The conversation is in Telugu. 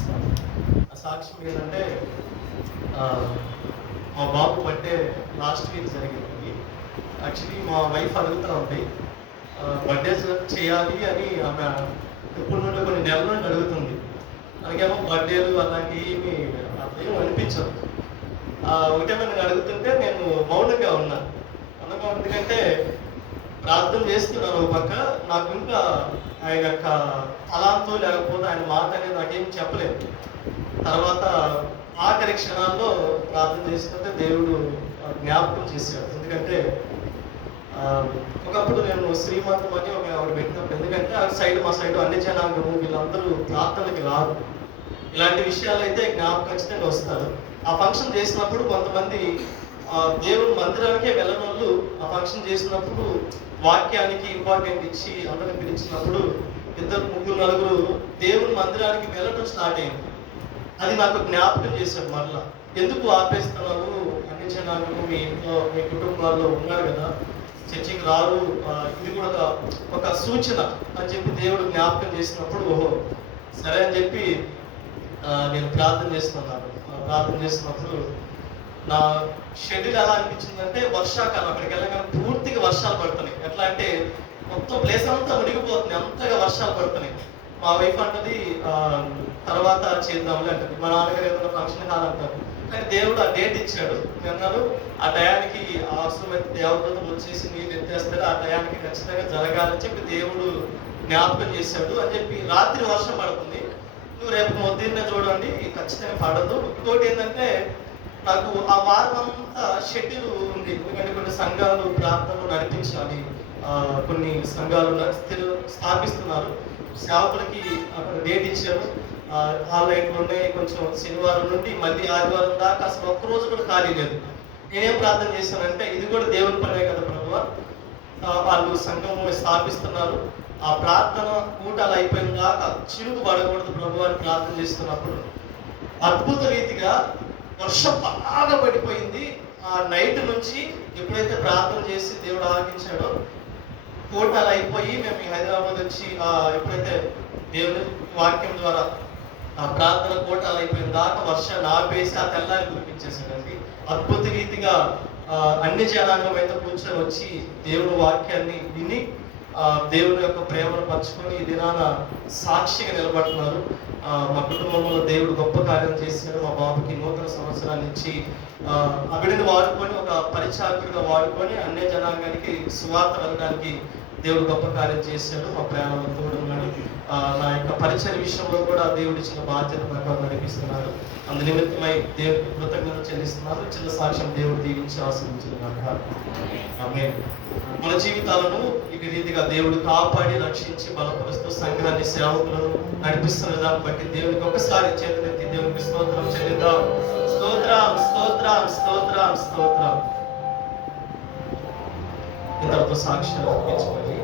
చూపిస్తాను. ఆ సాక్ష్యం ఏంటంటే మా బాబు బర్త్డే లాస్ట్ వీక్ జరిగింది. యాక్చువల్లీ మా వైఫ్ అడుగుతూ ఉంది, బర్త్డే చేయాలి అని ఆమె ఎప్పుడు నుండి కొన్ని నెలల నుండి అడుగుతుంది. అలాగేమో బర్త్డేలు అలాంటివి ఏమి అదేం అనిపించదు. ఒకటేమో నేను అడుగుతుంటే నేను మౌనంగా ఉన్నా. ఎందుకంటే ప్రార్థన చేస్తున్నాను ఒక పక్క, నాకు ఇంకా ఆయన యొక్క తలాంతో లేకపోతే ఆయన మాట అనేది నాకేం చెప్పలేదు. తర్వాత ఆఖరి క్షణాల్లో ప్రార్థన చేస్తుంటే దేవుడు జ్ఞాపకం చేశాడు. ఎందుకంటే ఒకప్పుడు నేను శ్రీమంతం అని ఒక ఆవిడ పెట్టినప్పుడు, ఎందుకంటే ఆ సైడ్ మా సైడ్ అన్ని జనాంగము వీళ్ళందరూ ప్రార్థనకి రాదు. ఇలాంటి విషయాలు అయితే ఖచ్చితంగా వస్తారు. ఆ ఫంక్షన్ చేసినప్పుడు కొంతమంది దేవుని మందిరానికే వెళ్ళని వాళ్ళు ఆ ఫంక్షన్ చేసినప్పుడు వాక్యానికి ఇంపార్టెంట్ ఇచ్చి అందరిని పిలిచినప్పుడు 2, 3, 4 దేవుని మందిరానికి వెళ్ళడం స్టార్ట్ అయింది. అది నాకు జ్ఞాపకం చేశాడు మరలా. ఎందుకు ఆపేస్తున్నావు, అన్ని జనాలు మీ ఇంట్లో మీ కుటుంబాల్లో ఉన్నారు కదా, చర్చికి రారు, ఇది కూడా ఒక సూచన అని చెప్పి దేవుడు జ్ఞాపకం చేసినప్పుడు ఓహో సరే అని చెప్పి నేను ప్రార్థన చేస్తున్నాను. ప్రార్థన చేసినప్పుడు నా షెడ్యూల్ ఎలా అనిపించిందంటే, వర్షాకాలం అక్కడికి వెళ్ళగానే పూర్తిగా వర్షాలు పడుతున్నాయి. ఎట్లా అంటే మొత్తం ప్లేస్ అంతా మునిగిపోతుంది, అంతగా వర్షాలు పడుతున్నాయి. మా వైఫ్ అంటది తర్వాత చేద్దాంలే అంటది. మా నాన్నగారు ఏదైనా ఫంక్షన్ హాల్ అంటారు. కానీ దేవుడు ఆ డేట్ ఇచ్చాడు. అన్నారు ఆ టయానికి అవసరమైతే దేవదూతం వచ్చేసి నీళ్ళు ఎత్తేస్తారు, ఆ టయానికి ఖచ్చితంగా జరగాలని చెప్పి దేవుడు జ్ఞాపకం చేశాడు అని చెప్పి. రాత్రి వర్షం పడుతుంది, నువ్వు రేపు పొద్దున్నే చూడండి ఖచ్చితంగా పడదు. ఇంకోటి ఏంటంటే, నాకు ఆ వారం అంతా షెడ్యూల్ ఉంది. ఎందుకంటే కొన్ని సంఘాలు ప్రార్థనలు నడిపించాలి, కొన్ని సంఘాలు స్థాపిస్తున్నారు. సేవకులకి అక్కడ డేట్ ఇచ్చారు. ఆన్లైన్లో ఉన్నాయి. కొంచెం శనివారం నుండి మళ్ళీ ఆదివారం దాకా అసలు ఒక్కరోజు కూడా ఖాళీ లేదు. నేనేం ప్రార్థన చేశానంటే, ఇది కూడా దేవుని పనే కదా ప్రభువా, వాళ్ళు సంఘం స్థాపిస్తున్నారు, ఆ ప్రార్థన కూటాలు అయిపోయిన దాకా చిరుగు పడకూడదు ప్రభు అని ప్రార్థన చేస్తున్నప్పుడు అద్భుత రీతిగా వర్షం బాగా పడిపోయింది. ఆ నైట్ నుంచి ఎప్పుడైతే ప్రార్థన చేసి దేవుడు ఆలకించాడో కూటాలు అయిపోయి మేము హైదరాబాద్ వచ్చి ఎప్పుడైతే దేవుని వాక్యం ద్వారా ఆ ప్రార్థన కూటాలు అయిపోయిన దాకా వర్షాన్ని ఆపేసి ఆ తెల్లారి కురిపించేసాడండి. అద్భుత రీతిగా అన్ని జనాంగం అయితే కూర్చొని వచ్చి దేవుని వాక్యాన్ని విని దేవుని యొక్క ప్రేమను పంచుకొని ఈ దినాన సాక్షిగా నిలబడుతున్నారు. మా కుటుంబంలో దేవుడు గొప్ప కార్యం చేశాడు. మా బాబుకి నూతన సంవత్సరాన్ని ఇచ్చి ఆ బిడ్డని వాడుకొని ఒక పరిచారకుడిగా వాడుకొని అన్ని జనాంగానికి సువార్త వెళ్ళడానికి దేవుడు గొప్ప కార్యం చేశాడు. మా ప్రేమలో తోడున్నాడు. నా యొక్క పరిచయ విషయంలో కూడా దేవుడు ఇచ్చిన బాధ్యత ప్రకారం నడిపిస్తున్నారు. అందు నిమిత్తమై దేవుడికి కృతజ్ఞతలు చెల్లిస్తున్నారు. చిన్న సాక్ష్యం దేవుడు దీవించి ఆశీర్వదించుగాక. ఆమేన్. మన జీవితాలను ఈ రీతిగా దేవుడు కాపాడి రక్షించి బలపరుస్తూ సంఘాన్ని సేవకులను నడిపిస్తున్న దాన్ని బట్టి దేవునికి ఒకసారి చేతులెత్తి దేవునికి స్తోత్రం చెల్లిద్దాం. స్తోత్రం స్తోత్రం స్తోత్రం స్తోత్రం. ఇంతటితో సాక్ష్యాలు అర్పించుకోండి.